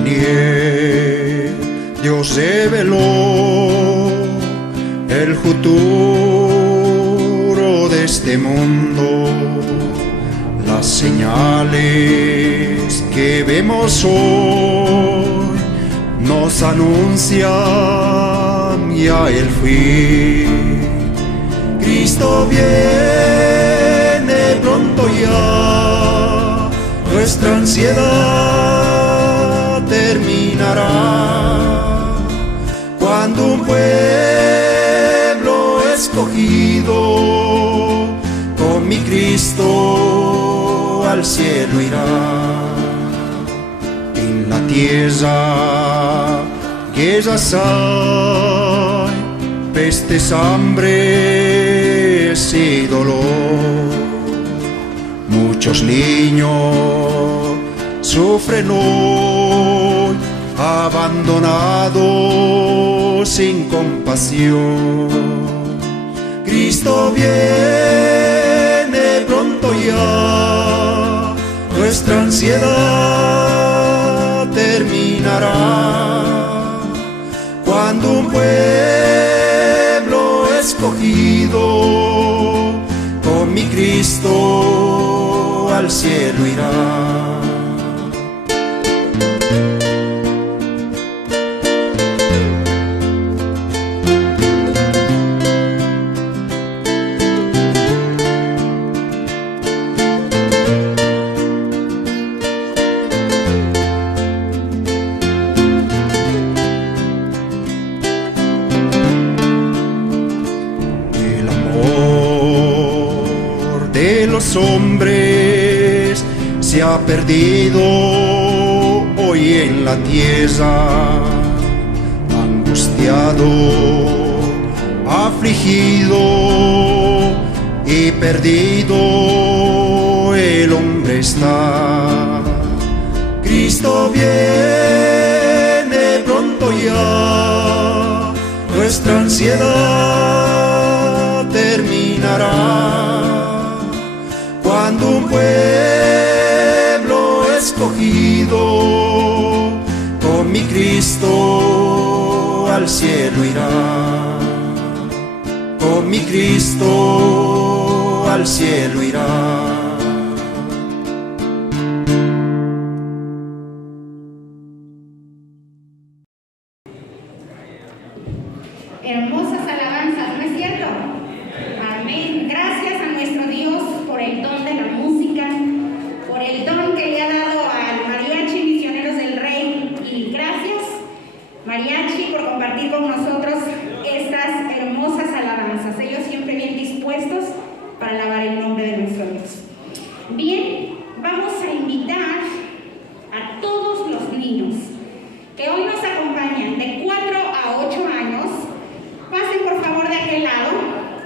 Daniel, Dios reveló el futuro de este mundo. Las señales que vemos hoy nos anuncian ya el fin. Cristo viene pronto ya, nuestra ansiedad terminará. Cuando un pueblo escogido con mi Cristo al cielo irá. En la tierra guerras hay, pestes, hambres y dolor. Muchos niños sufren hoy, abandonados sin compasión. Cristo viene pronto ya, nuestra ansiedad terminará. Cuando un pueblo escogido con mi Cristo al cielo irá. Los hombres se ha perdido hoy en la tierra, angustiado, afligido y perdido el hombre está. Cristo viene pronto ya, nuestra ansiedad terminará. Cuando un pueblo escogido con mi Cristo al cielo irá. Con mi Cristo al cielo irá. Hermosas alabanzas, ¿no es cierto? Amén. Gracias a nuestro Dios por el don de la música, por el don que le ha dado al Mariachi Misioneros del Rey. Y gracias, Mariachi, por compartir con nosotros estas hermosas alabanzas. Ellos siempre bien dispuestos para alabar el nombre de nuestro Dios. Bien, vamos a invitar a todos los niños que hoy nos acompañan de 4 a 8 años. Pasen por favor de aquel lado.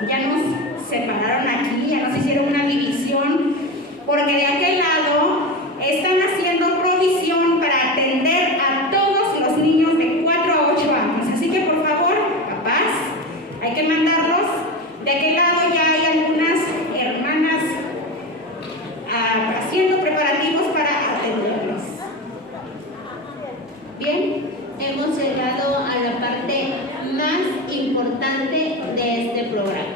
Ya nos separaron aquí, ya nos hicieron una división, porque de aquel lado están haciendo provisión para atender a todos los niños de 4 a 8 años. Así que por favor, papás, hay que mandarlos. De aquel lado ya hay algunas hermanas haciendo preparativos para atenderlos. Bien, hemos llegado a la parte más importante de este programa.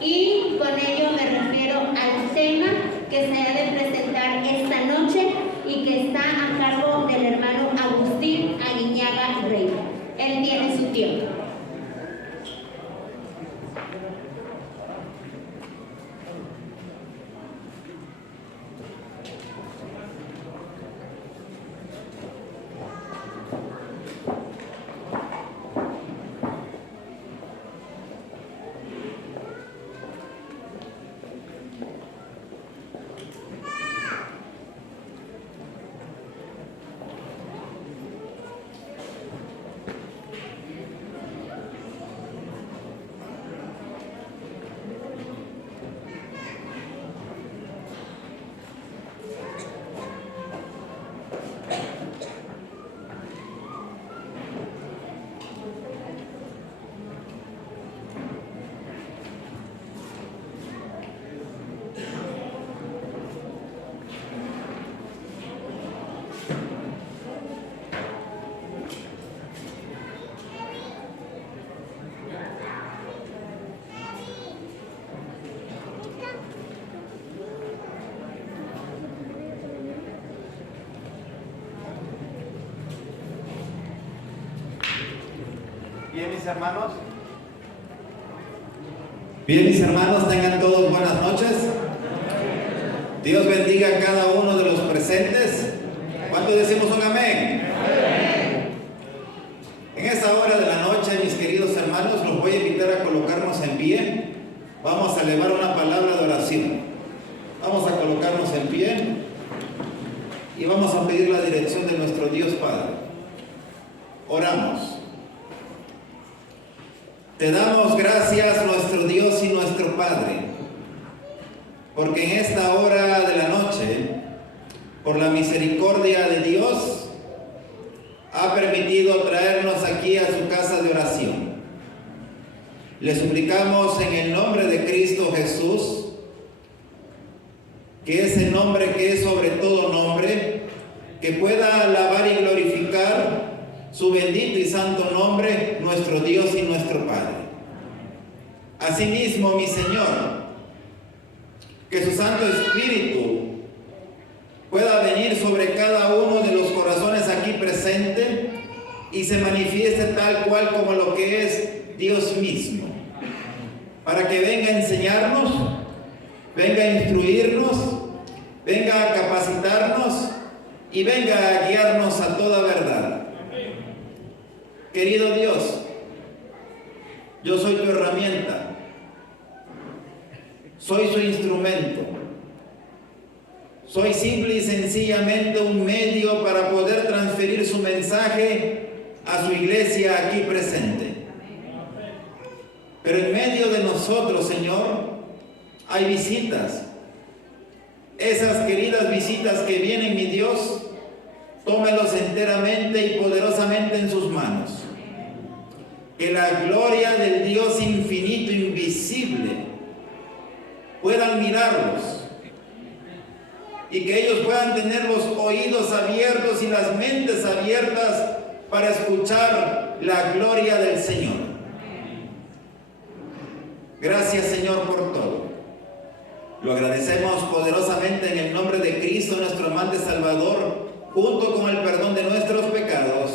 Y con ello me refiero al tema que se ha de presentar esta noche y que está a cargo del hermano Agustín Aguiñaga Rey. Él tiene su tiempo. Bien, mis hermanos. Bien, mis hermanos, tengan todos buenas noches. Dios bendiga a cada uno de los presentes. ¿Cuántos decimos un amén? En esta hora de la noche, mis queridos hermanos, los voy a invitar a colocarnos en pie. Vamos a elevar una palabra de oración. Vamos a colocarnos en pie y vamos a pedir la dirección de nuestro Dios Padre. Oramos. Te damos gracias, nuestro Dios y nuestro Padre, porque en esta hora de la noche, por la misericordia de Dios, ha permitido traernos aquí a su casa de oración. Le suplicamos en el nombre de Cristo Jesús, que ese nombre que es sobre todo nombre, que pueda alabar y glorificar su bendito y santo nombre, nuestro Dios y nuestro Padre. Asimismo, mi Señor, que su Santo Espíritu pueda venir sobre cada uno de los corazones aquí presentes y se manifieste tal cual como lo que es Dios mismo, para que venga a enseñarnos, venga a instruirnos, venga a capacitarnos y venga a guiarnos a toda verdad. Querido Dios, yo soy tu herramienta, soy su instrumento, soy simple y sencillamente un medio para poder transferir su mensaje a su iglesia aquí presente. Pero en medio de nosotros, Señor, hay visitas. Esas queridas visitas que vienen, mi Dios, tómelos enteramente y poderosamente en sus manos. Que la gloria del Dios infinito, invisible, puedan mirarlos y que ellos puedan tener los oídos abiertos y las mentes abiertas para escuchar la gloria del Señor. Gracias, Señor, por todo. Lo agradecemos poderosamente en el nombre de Cristo, nuestro amante Salvador, junto con el perdón de nuestros pecados.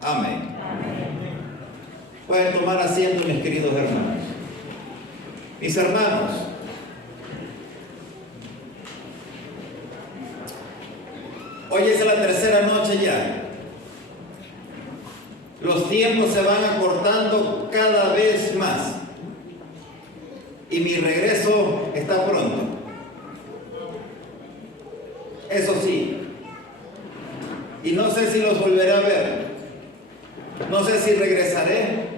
Amén. Pueden tomar asiento, mis queridos hermanos. Mis hermanos, hoy es la tercera noche ya. Los tiempos se van acortando cada vez más y mi regreso está pronto. Eso sí, y no sé si los volveré a ver, no sé si regresaré,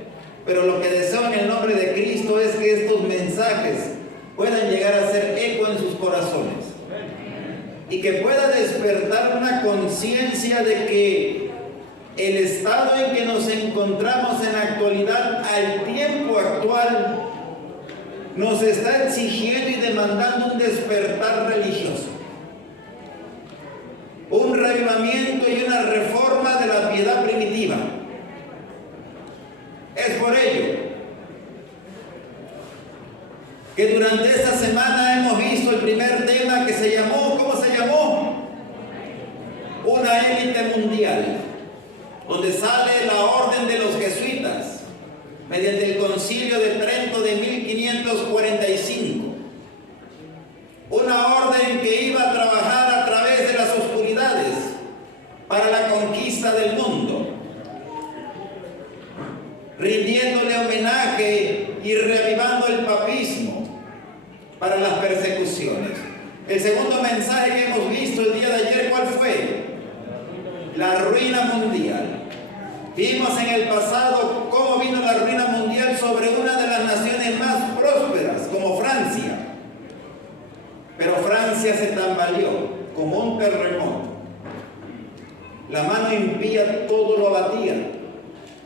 pero lo que deseo en el nombre de Cristo es que estos mensajes puedan llegar a ser eco en sus corazones y que pueda despertar una conciencia de que el estado en que nos encontramos en la actualidad, al tiempo actual, nos está exigiendo y demandando un despertar religioso, un reavivamiento y una reforma de la piedad primitiva. Es por ello que durante esta semana hemos visto el primer tema que se llamó, ¿cómo se llamó? Una élite mundial, donde sale la orden de los jesuitas mediante el Concilio de Trento de 1545. Una orden que iba a trabajar a través de las oscuridades para la conquista del mundo, rindiéndole homenaje y reavivando el papismo para las persecuciones. El segundo mensaje que hemos visto el día de ayer, ¿cuál fue? La ruina mundial. Vimos en el pasado cómo vino la ruina mundial sobre una de las naciones más prósperas, como Francia. Pero Francia se tambaleó como un terremoto. La mano impía todo lo abatía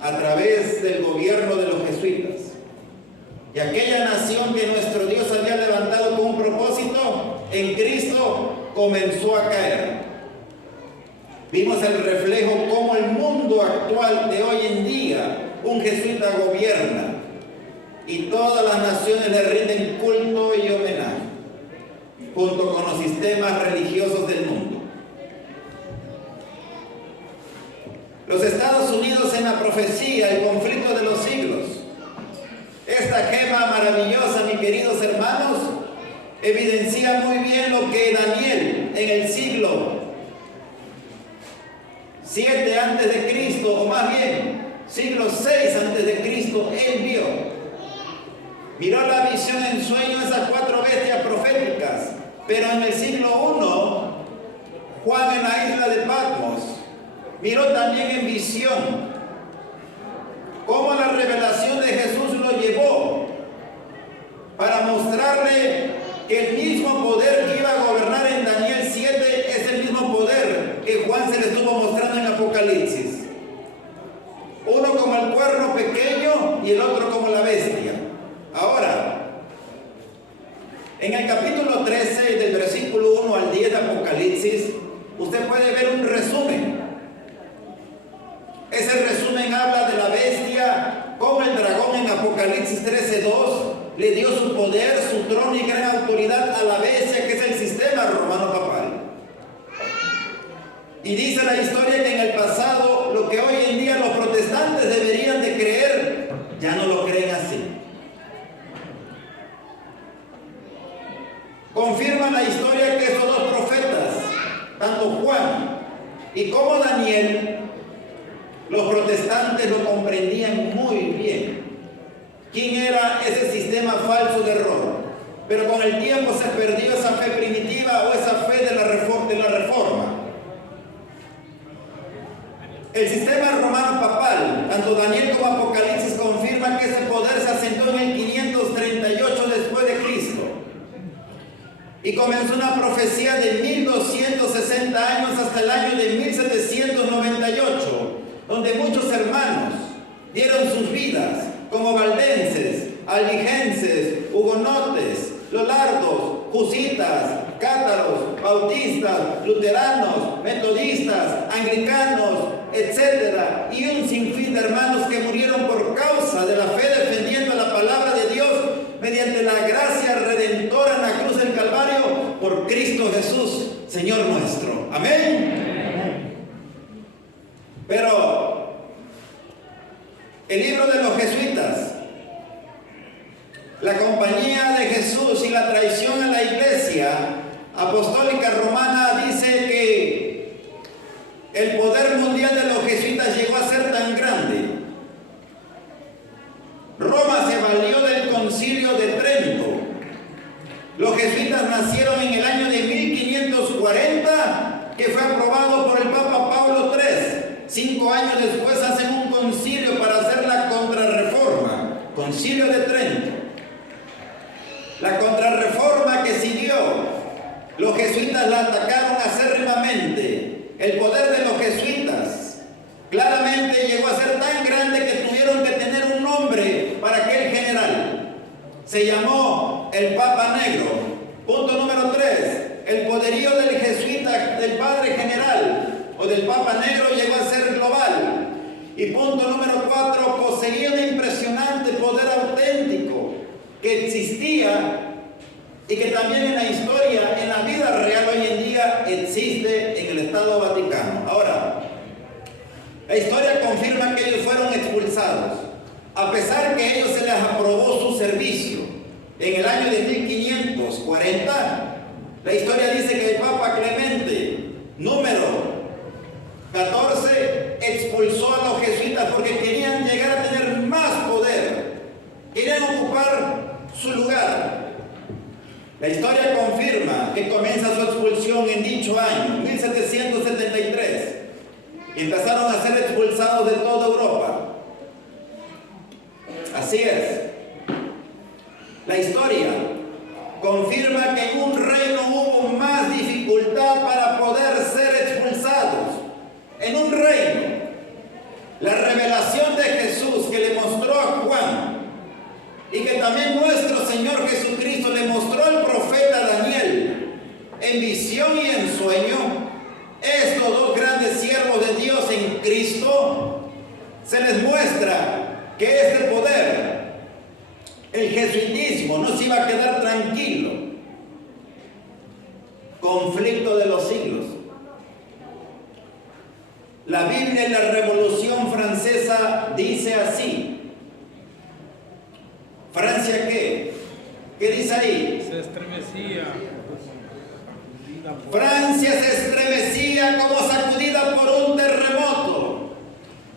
a través del gobierno de los jesuitas. Y aquella nación que nuestro Dios había levantado con un propósito en Cristo comenzó a caer. Vimos el reflejo cómo el mundo actual de hoy en día, un jesuita gobierna y todas las naciones le rinden culto y homenaje, junto con los sistemas religiosos del mundo. Los Estados Unidos en la profecía, el conflicto de los siglos. Esta gema maravillosa, mis queridos hermanos, evidencia muy bien lo que Daniel en el siglo 7 antes de Cristo, o más bien siglo 6 antes de Cristo, él vio. Miró la visión en sueño, esas 4 bestias proféticas. Pero en el siglo 1, Juan en la isla de Patmos miró también en visión cómo la revelación de Jesús lo llevó para mostrarle que el mismo poder que iba a gobernar en Daniel 7 es el mismo poder que Juan se le estuvo mostrando en Apocalipsis. Uno como el cuerno pequeño y el otro como la bestia. Ahora, en el capítulo 13, del versículo 1 al 10 de Apocalipsis, usted puede ver un resumen. Ese resumen habla de la bestia, como el dragón en Apocalipsis 13:2 le dio su poder, su trono y gran autoridad a la bestia, que es el sistema romano papal. Y dice la historia que en el pasado, lo que hoy en día los protestantes deberían de creer, ya no lo creen así. Confirma la historia que estos dos profetas, tanto Juan y como Daniel, los protestantes lo comprendían muy bien. ¿Quién era ese sistema falso de error? Pero con el tiempo se perdió esa fe primitiva o esa fe de la reforma. El sistema romano papal, tanto Daniel como Apocalipsis, confirman que ese poder se asentó en el 538 después de Cristo. Y comenzó una profecía de 1260 años hasta el año de 1798, donde muchos hermanos dieron sus vidas, como valdenses, albigenses, hugonotes, lolardos, jusitas, cátaros, bautistas, luteranos, metodistas, anglicanos, etc. Y un sinfín de hermanos que murieron por causa de la fe, defendiendo la palabra de Dios mediante la gracia redentora en la cruz del Calvario por Cristo Jesús, Señor nuestro. Amén. Pero el libro de los jesuitas, la compañía de Jesús y la traición a la iglesia apostólica romana, dice que el poder mundial de los jesuitas llegó a ser tan grande. Roma se valió del concilio de Trento. Los jesuitas nacieron en el año de 1540, que fue aprobado por el Papa Pablo III. 5 años después hacen un concilio para hacer la contrarreforma, concilio de Trento. La contrarreforma que siguió, los jesuitas la atacaron acérrimamente. El poder de los jesuitas claramente llegó a ser tan grande que tuvieron que tener un nombre para aquel general. Se llamó el Papa Negro. Punto número 3. El poderío del jesuita, del Padre General o del Papa Negro, llegó a ser global. Y punto número 4. Poseía un impresionante poder auténtico que existía y que también en la historia, en la vida real hoy en día, existe en el Estado Vaticano. Ahora, la historia confirma que ellos fueron expulsados, a pesar que a ellos se les aprobó su servicio. En el año de 1540, la historia dice que el Papa Clemente, número 14, expulsó a los jesuitas porque querían llegar a tener más poder, querían ocupar su lugar. La historia confirma que comienza su expulsión en dicho año, 1773. Y empezaron a ser expulsados de toda Europa. Así es. La historia confirma que en un reino hubo más dificultad para poder ser expulsados. En un reino, la revelación de Jesús que le mostró a Juan y que también nuestro Señor Jesucristo le mostró al profeta Daniel en visión y en sueño, estos dos grandes siervos de Dios en Cristo, se les muestra que este poder, el jesuitismo, no se iba a quedar tranquilo. Conflicto de los siglos. La Biblia en la Revolución Francesa dice así. ¿Francia qué? ¿Qué dice ahí? Se estremecía. Francia se estremecía como sacudida por un terremoto.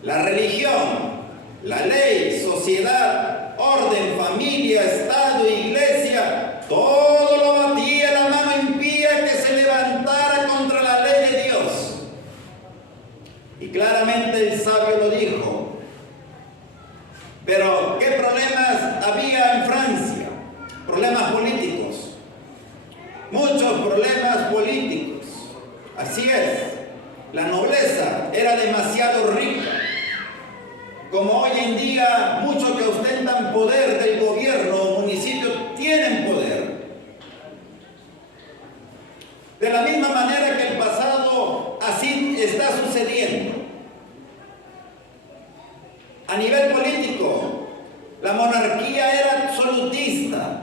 La religión, la ley, sociedad, orden, familia, Estado, iglesia, todo lo batía la mano impía que se levantara contra la ley de Dios. Y claramente el sabio lo dijo. Pero ¿qué problemas había en Francia? Problemas políticos. Muchos problemas políticos. Así es. La nobleza era demasiado rica. Como hoy en día muchos que ostentan poder del gobierno o municipio tienen poder. De la misma manera que el pasado, así está sucediendo. A nivel político, la monarquía era absolutista.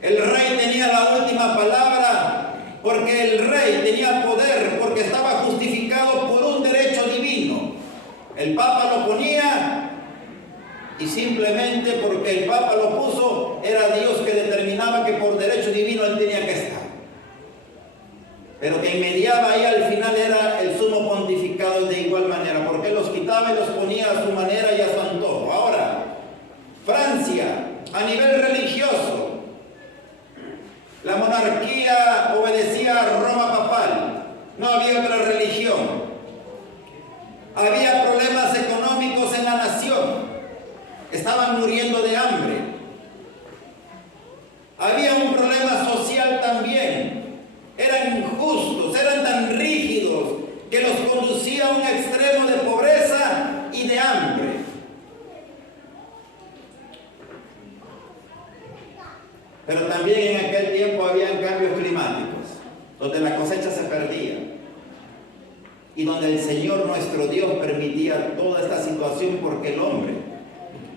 El rey tenía la última palabra porque el rey tenía poder, porque estaba justificado por un derecho divino. El Papa lo ponía y simplemente porque el Papa lo puso, era Dios que determinaba que por derecho divino él tenía que estar. Pero quien mediaba ahí al final era el sumo pontificado de igual manera, porque él los quitaba y los ponía a su manera y a su antojo. Ahora, Francia, a nivel religioso, la monarquía obedecía a Roma papal, no había otra religión. Había problemas económicos en la nación, estaban muriendo de hambre. Había un problema social también. Eran injustos, eran tan rígidos que los conducía a un extremo de pobreza y de hambre. Pero también en aquel tiempo habían cambios climáticos, donde la cosecha se perdía y donde el Señor nuestro Dios permitía toda esta situación porque el hombre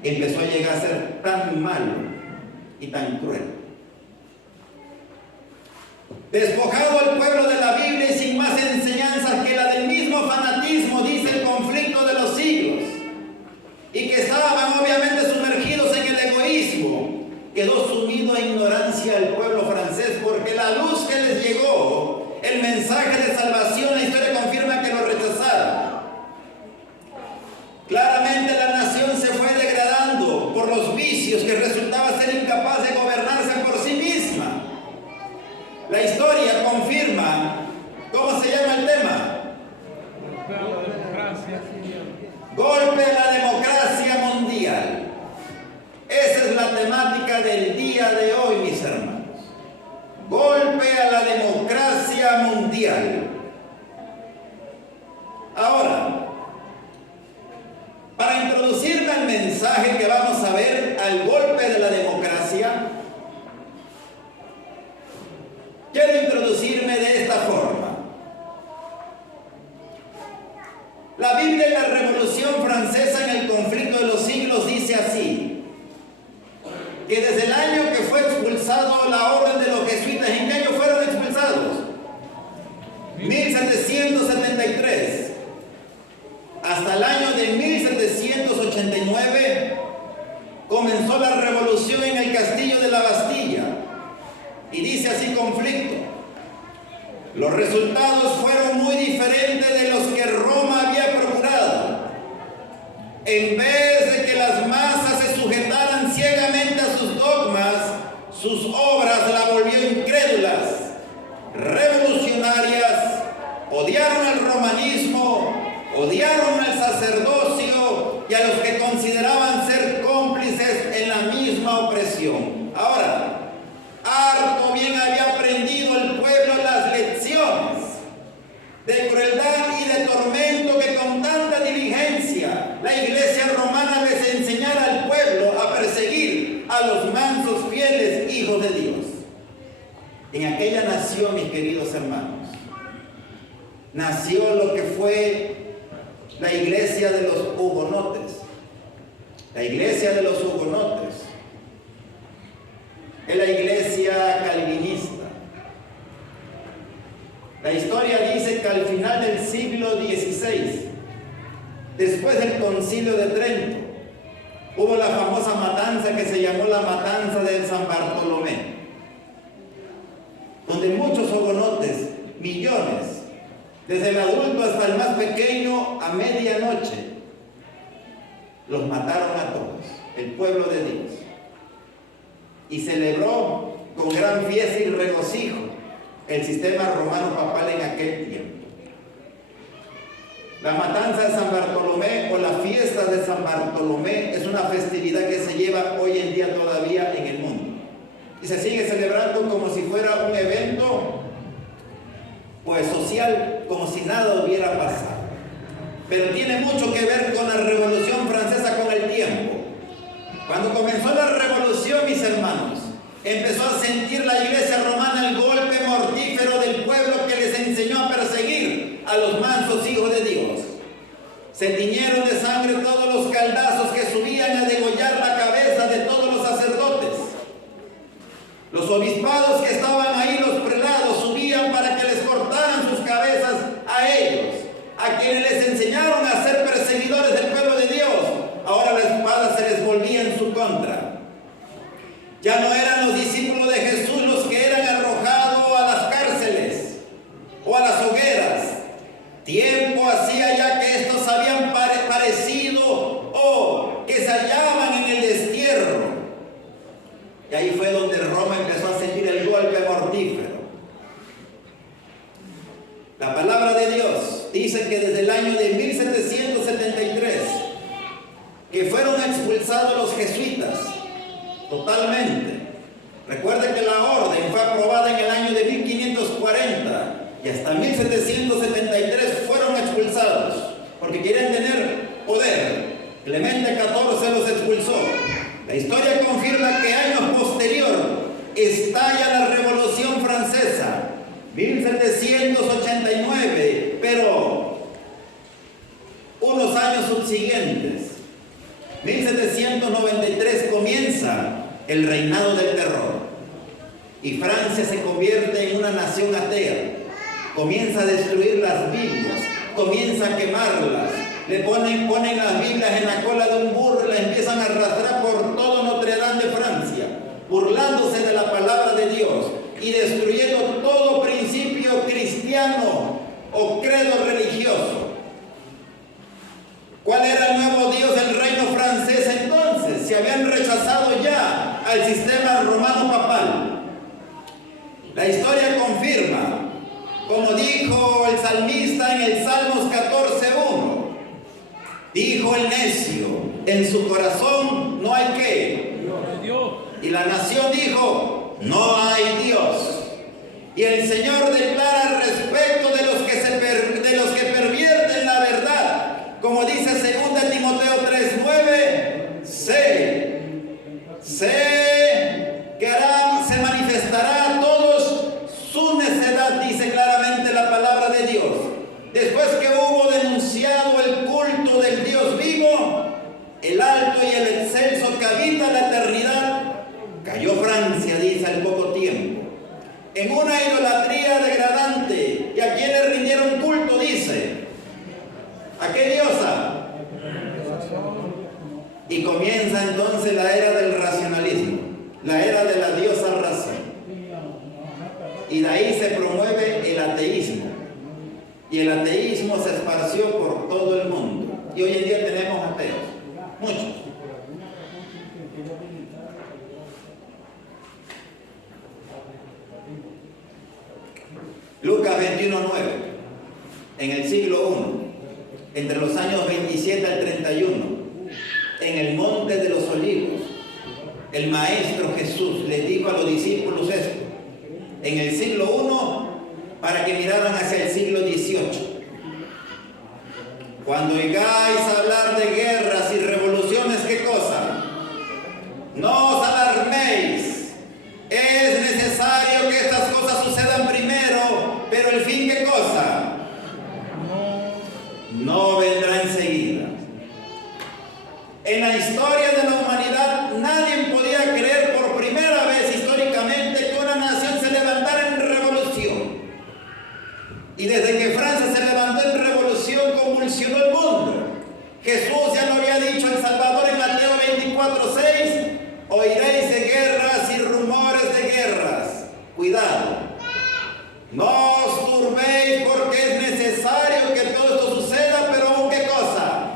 empezó a llegar a ser tan malo y tan cruel. Despojado el pueblo de la Biblia y sin más enseñanzas que la del mismo fanatismo, dice el conflicto de los siglos, y que estaban obviamente sumergidos en el egoísmo, quedó sumido en ignorancia el pueblo francés, porque la luz que les llegó, el mensaje de salvación, la historia confirma que lo rechazaron. Claramente la nación se fue degradando por los vicios, que resultaba ser incapaz de gobernarse por sí misma. La historia confirma, ¿cómo se llama el tema? Golpe a la democracia mundial. Esa es la temática del día de hoy, mis hermanos. Golpe a la democracia mundial. Ahora, para introducirme al mensaje que vamos a ver, al golpe de la democracia, quiero introducirme de esta forma. La Biblia en la Revolución Francesa, en el conflicto de los siglos, dice así, que desde el año que fue expulsado la orden de los jesuitas, ¿en qué año fueron expulsados? 1773. Hasta el año de 1789 comenzó la revolución en el castillo de la Bastilla. Y dice así conflicto. Los resultados fueron muy diferentes de los que Roma había procurado. En vez de que las masas se sujetaran ciegamente a sus dogmas, sus obras la volvió incrédulas, revolucionarias, odiaron el romanismo, odiaron al sacerdocio y a los que consideraban ser cómplices en la misma opresión. Ahora, harto bien había aprendido el pueblo las lecciones de crueldad y de tormento que con tanta diligencia la iglesia romana les enseñara al pueblo a perseguir a los mansos fieles hijos de Dios. En aquella nación, mis queridos hermanos, nació lo que fue la iglesia de los hugonotes. La iglesia de los hugonotes es la iglesia calvinista. La historia dice que al final del siglo XVI, después del Concilio de Trento, hubo la famosa matanza que se llamó la matanza de San Bartolomé, donde muchos hugonotes, millones, desde el adulto hasta el más pequeño, a medianoche, los mataron a todos, el pueblo de Dios. Y celebró con gran fiesta y regocijo el sistema romano papal en aquel tiempo. La matanza de San Bartolomé o la fiesta de San Bartolomé es una festividad que se lleva hoy en día todavía en el mundo. Y se sigue celebrando como si fuera un evento pues social, como si nada hubiera pasado. Pero tiene mucho que ver con la Revolución Francesa con el tiempo. Cuando comenzó la revolución, mis hermanos, empezó a sentir la Iglesia romana el golpe mortífero del pueblo que les enseñó a perseguir a los mansos hijos de Dios. Se tiñeron de sangre todos los caldazos que subían a degollar la cabeza de todos los sacerdotes. Los obispados que estaban ahí, los prelados, subían para que les cortaran sus cabezas a ellos, a quienes les enseñaron a ser perseguidores del pueblo de Dios. Ahora la espada se les volvía en su contra. Ya no eran los discípulos de Jesús los que eran arrojados a las cárceles o a las hogueras. Tiempo hacía ya que estos habían parecido o que se hallaban en el destierro. Y ahí fue donde Roma empezó a sentir el golpe mortífero. La palabra de Dios dice que desde el año de 1773 que fueron expulsados los jesuitas totalmente. Recuerde que la orden fue aprobada en el año de 1540 y hasta 1773 fueron expulsados porque querían tener poder. Clemente XIV los expulsó. La historia confirma que años posterior estalla la Revolución Francesa, 1789, pero unos años subsiguientes, 1793, comienza el reinado del terror y Francia se convierte en una nación atea. Comienza a destruir las Biblias, comienza a quemarlas, le ponen las Biblias en la cola de un burro y las empiezan a arrastrar por todo Notre Dame de Francia, burlándose de la palabra de Dios y destruyendo todo principio cristiano o credo religioso. ¿Cuál era el nuevo Dios del reino francés entonces? Se habían rechazado ya al sistema romano papal. La historia confirma, como dijo el salmista en el Salmos 14:1, dijo el necio, en su corazón no hay qué. Y la nación dijo, no hay Dios. Y el Señor declara respecto de los que pervierten la verdad, como dice 2 Timoteo 3:9, se manifestará a todos su necedad, dice claramente la palabra de Dios. Después que hubo denunciado el culto del Dios vivo, el alto y el excelso que habita la eternidad, cayó Francia, dice, al poco tiempo, en una idolatría degradante. ¿Y a quién le rindieron culto? Dice, ¿a qué diosa? Y comienza entonces la era del racionalismo, la era de la diosa razón. Y de ahí se promueve el ateísmo. Y el ateísmo se esparció por todo el mundo. Y hoy en día tenemos ateos, muchos. Lucas 21:9, en el siglo I, entre los años 27 al 31, en el monte de los olivos, el maestro Jesús les dijo a los discípulos esto, en el siglo I, para que miraran hacia el siglo XVIII. Cuando oigáis hablar de guerras y revoluciones, ¿qué cosa? No os alarméis. Es necesario que estas cosas sucedan primero, pero el fin, ¿qué cosa? No vendrá enseguida. En la historia de la humanidad, nadie podía creer por primera vez históricamente que una nación se levantara en revolución. Y desde que Francia se levantó en revolución, revolucionó el mundo. Jesús ya lo había dicho el Salvador en Mateo 24:6, oiréis de guerras y rumores de guerras. Cuidado, no os turbéis porque es necesario que todo esto suceda, pero ¿qué cosa?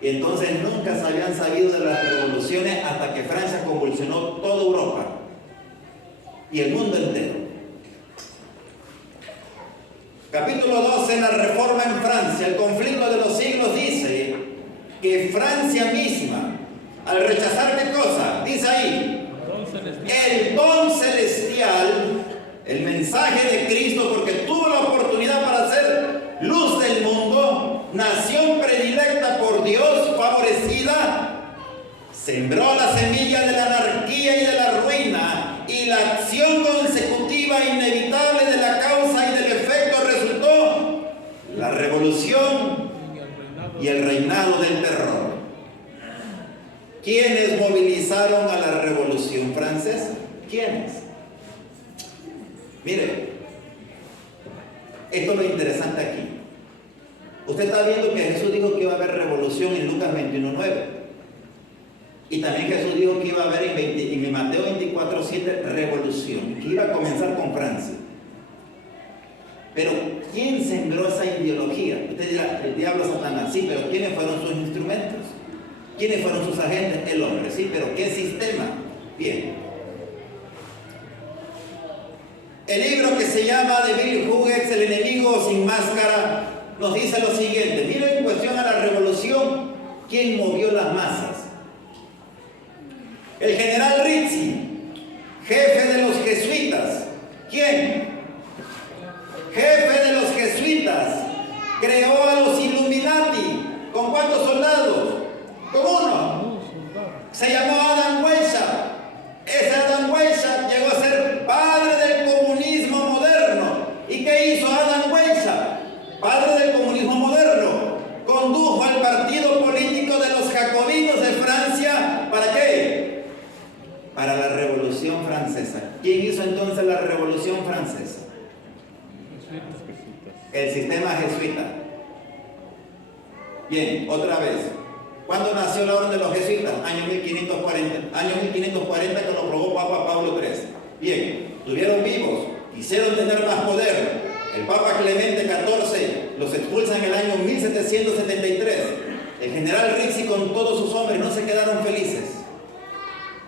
Y entonces nunca se habían sabido de las revoluciones hasta que Francia convulsionó toda Europa y el mundo entero. Capítulo 12 en la Reforma en Francia, el conflicto de los siglos, dice que Francia misma, al rechazar ¿qué cosa? Dice ahí, el don celestial, el mensaje de Cristo, porque tuvo la oportunidad para ser luz del mundo, nación predilecta por Dios, favorecida, sembró la semilla de la anarquía y de la ruina, y la acción consecutiva inevitable de la causa y del efecto resultó la revolución y el reinado del terror. ¿Quiénes movilizaron a la Revolución Francesa? ¿Quiénes? Mire, esto es lo interesante aquí. Usted está viendo que Jesús dijo que iba a haber revolución en Lucas 21:9. Y también Jesús dijo que iba a haber en Mateo 24:7 revolución, que iba a comenzar con Francia. Pero ¿quién sembró esa ideología? Usted dirá, el diablo, Satanás. Sí, pero ¿quiénes fueron sus instrumentos? ¿Quiénes fueron sus agentes? El hombre. Sí, pero ¿qué sistema? Bien. El libro que se llama de Bill Hughes, El enemigo sin máscara, nos dice lo siguiente. Mira en cuestión a la revolución, ¿quién movió las masas? El general Rizzi, jefe de los jesuitas. ¿Quién? Jefe de los jesuitas. Creó a los Illuminati. ¿Con cuántos soldados? Con uno. Se llamó Adam Weishaupt. Ese Adam Weishaupt llegó a ser padre del comunismo moderno. ¿Y qué hizo Adam Weishaupt? Padre del comunismo moderno. Condujo al partido político de los jacobinos de Francia. ¿Para qué? Para la Revolución Francesa. ¿Quién hizo entonces la Revolución Francesa? El sistema jesuita. Bien, otra vez. ¿Cuándo nació la orden de los jesuitas? Año 1540. Año 1540 que lo aprobó Papa Pablo III. Bien, estuvieron vivos, quisieron tener más poder. El Papa Clemente XIV los expulsa en el año 1773. El general Rizzi con todos sus hombres no se quedaron felices.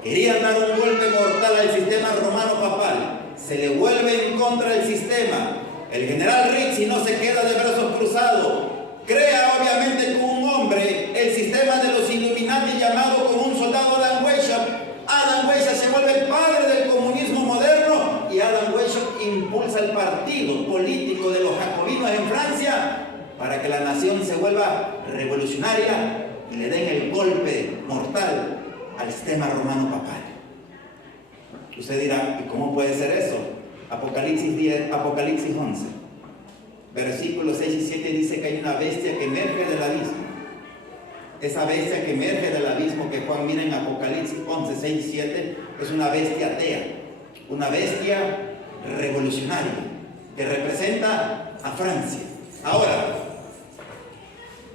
Querían dar un golpe mortal al sistema romano papal. Se le vuelve en contra del sistema. El general Rizzi no se queda de brazos cruzados. Crea obviamente con un hombre el sistema de los Illuminati llamado como un soldado Adam Weishaupt. Adam Weishaupt se vuelve el padre del comunismo moderno y Adam Weishaupt impulsa el partido político de los jacobinos en Francia para que la nación se vuelva revolucionaria y le den el golpe mortal al sistema romano papal. Usted dirá, ¿y cómo puede ser eso? Apocalipsis 10, Apocalipsis 11, versículos 6 y 7 dice que hay una bestia que emerge del abismo. Esa bestia que emerge del abismo que Juan mira en Apocalipsis 11, 6 y 7 es una bestia atea, una bestia revolucionaria que representa a Francia. Ahora,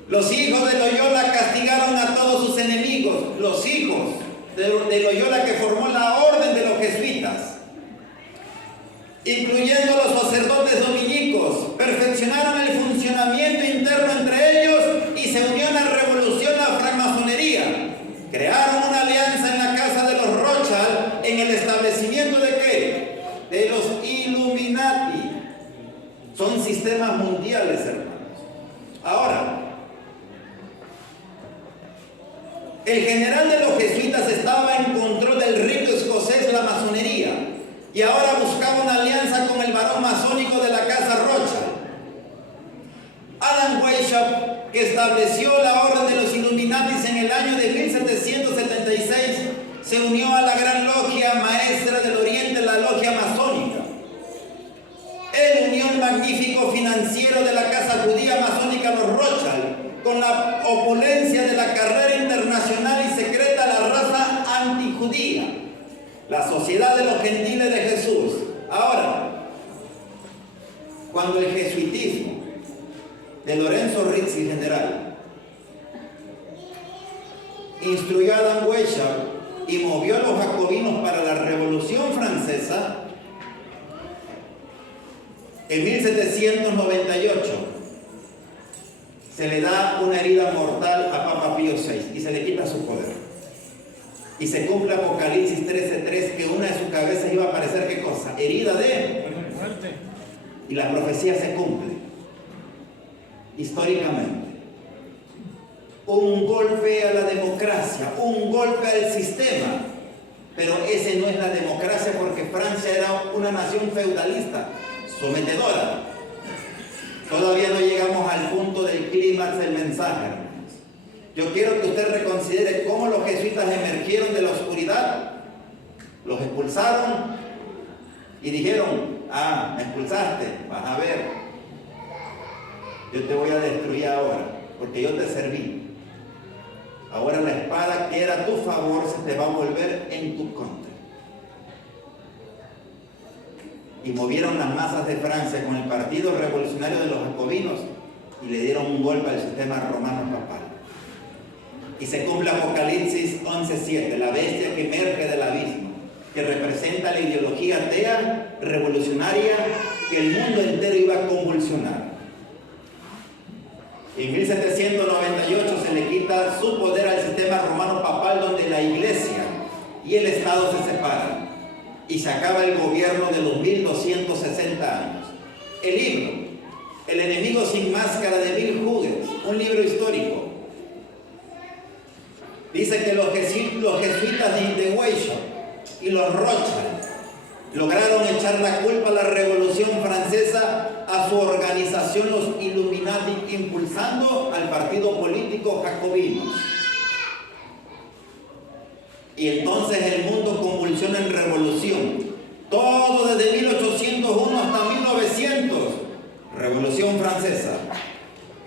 los hijos de Loyola castigaron a todos sus enemigos. Los hijos de Loyola que formó la orden de los jesuitas, incluyendo los sacerdotes dominicos, perfeccionaron el funcionamiento interno entre ellos y se unió a la revolución la francmasonería. Crearon una alianza en la casa de los Rothschild en el establecimiento de ¿qué? De los Illuminati. Son sistemas mundiales, hermanos. Ahora, el general de los jesuitas estaba en control del rito escocés, la masonería, y ahora buscaba una alianza con el varón masónico de la casa Rothschild. Adam Weishaupt, que estableció la orden de los Illuminatis en el año de 1776, se unió a la gran logia maestra del Oriente, la logia masónica. Él unió el magnífico financiero de la casa judía masónica, los Rothschild, con la opulencia de la carrera internacional y secreta la raza antijudía, la sociedad de los gentiles de Jesús. Ahora, cuando el jesuitismo de Lorenzo Rizzi, general, instruyó a Adam Weishaupt y movió a los jacobinos para la Revolución Francesa, en 1798 se le da una herida mortal a Papa Pío VI y se le quita su poder. Y se cumple Apocalipsis 13:3, que una de sus cabezas iba a aparecer, ¿qué cosa? Herida de muerte. Y la profecía se cumple históricamente. Un golpe a la democracia, un golpe al sistema, pero ese no es la democracia, porque Francia era una nación feudalista, sometedora. Todavía no llegamos al punto del clímax del mensaje, hermanos. Yo quiero que usted reconsidere cómo los jesuitas emergieron de la oscuridad. Los expulsaron y dijeron: ah, me expulsaste, vas a ver, yo te voy a destruir ahora, porque yo te serví. Ahora la espada que era a tu favor se te va a volver en tu contra. Y movieron las masas de Francia con el Partido Revolucionario de los Jacobinos y le dieron un golpe al sistema romano papal. Y se cumple Apocalipsis 11:7, la bestia que emerge del abismo, que representa la ideología atea revolucionaria que el mundo entero iba a convulsionar. En 1798 se le quita su poder al sistema romano papal, donde la iglesia y el Estado se separan, y se acaba el gobierno de los 1260 años. El libro El enemigo sin máscara, de Bill Hughes, un libro histórico, dice que los jesuitas de Intehuello y los Rothschild lograron echar la culpa a la Revolución Francesa a su organización, los Illuminati, impulsando al partido político jacobino. Y entonces el mundo convulsiona en revolución. Todo desde 1801 hasta 1900. Revolución Francesa,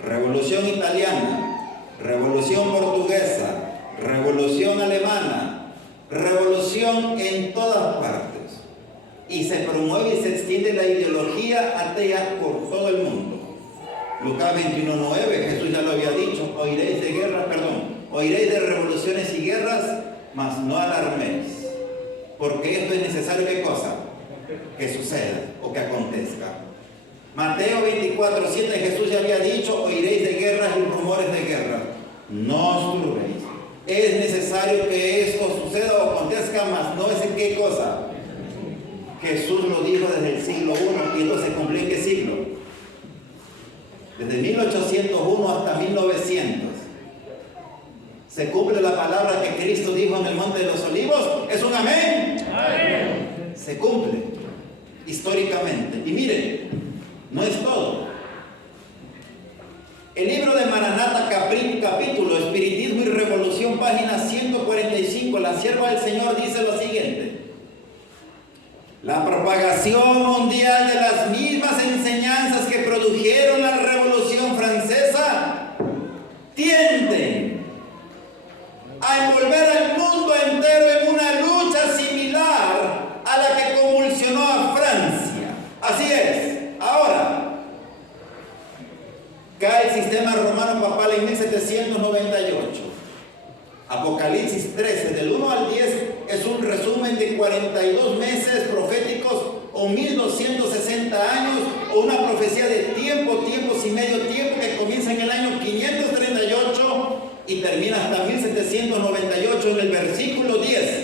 Revolución Italiana, Revolución Portuguesa, Revolución Alemana, revolución en todas partes. Y se promueve y se extiende la ideología atea por todo el mundo. Lucas 21:9, Jesús ya lo había dicho: oiréis de revoluciones y guerras, mas no alarméis, porque esto es necesario, ¿qué cosa? Que suceda o que acontezca. Mateo 24:7, Jesús ya había dicho: oiréis de guerras y rumores de guerra, no os turbéis. Es necesario que esto suceda o acontezca, mas no es en qué cosa. Jesús lo dijo desde el siglo I, y esto se cumplió ¿en qué siglo? Desde 1801 hasta 1900. Se cumple la palabra que Cristo dijo en el Monte de los Olivos. ¿Es un amén? Amén. Se cumple históricamente. Y miren, no es todo. El libro de Maranata, capítulo Espiritismo y Revolución, página 145, la sierva del Señor dice lo siguiente: la propagación mundial de las mismas enseñanzas que produjeron la Revolución Francesa tienden a envolver al mundo entero en una lucha similar a la que convulsionó a Francia. Así es. Ahora, cae el sistema romano papal en 1798. Apocalipsis 13, del 1 al 10, es un resumen de 42 meses proféticos o 1260 años, o una profecía de tiempos y medio tiempo que comienza en el año 538 y termina hasta 1798 en el versículo 10.